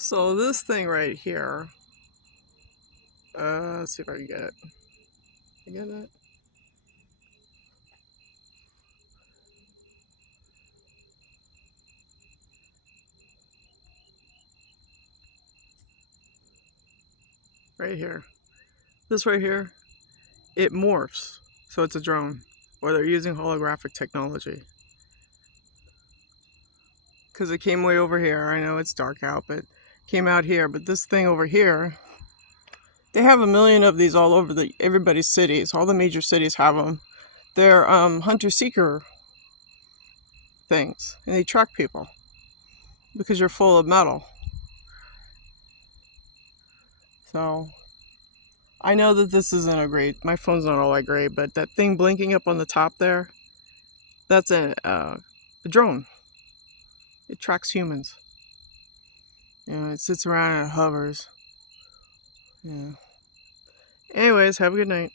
So this thing right here, let's see if I can get it. You get it? Right here. This right here, it morphs. So it's a drone. Or they're using holographic technology. Because it came way over here. I know it's dark out, but it came out here. But this thing over here, they have a million of these all over everybody's cities. All the major cities have them. They're hunter-seeker things. And they track people. Because you're full of metal. So I know that this isn't a great, my phone's not all that great, but that thing blinking up on the top there, that's a drone. It tracks humans. You know, it sits around and it hovers. Yeah. Anyways, have a good night.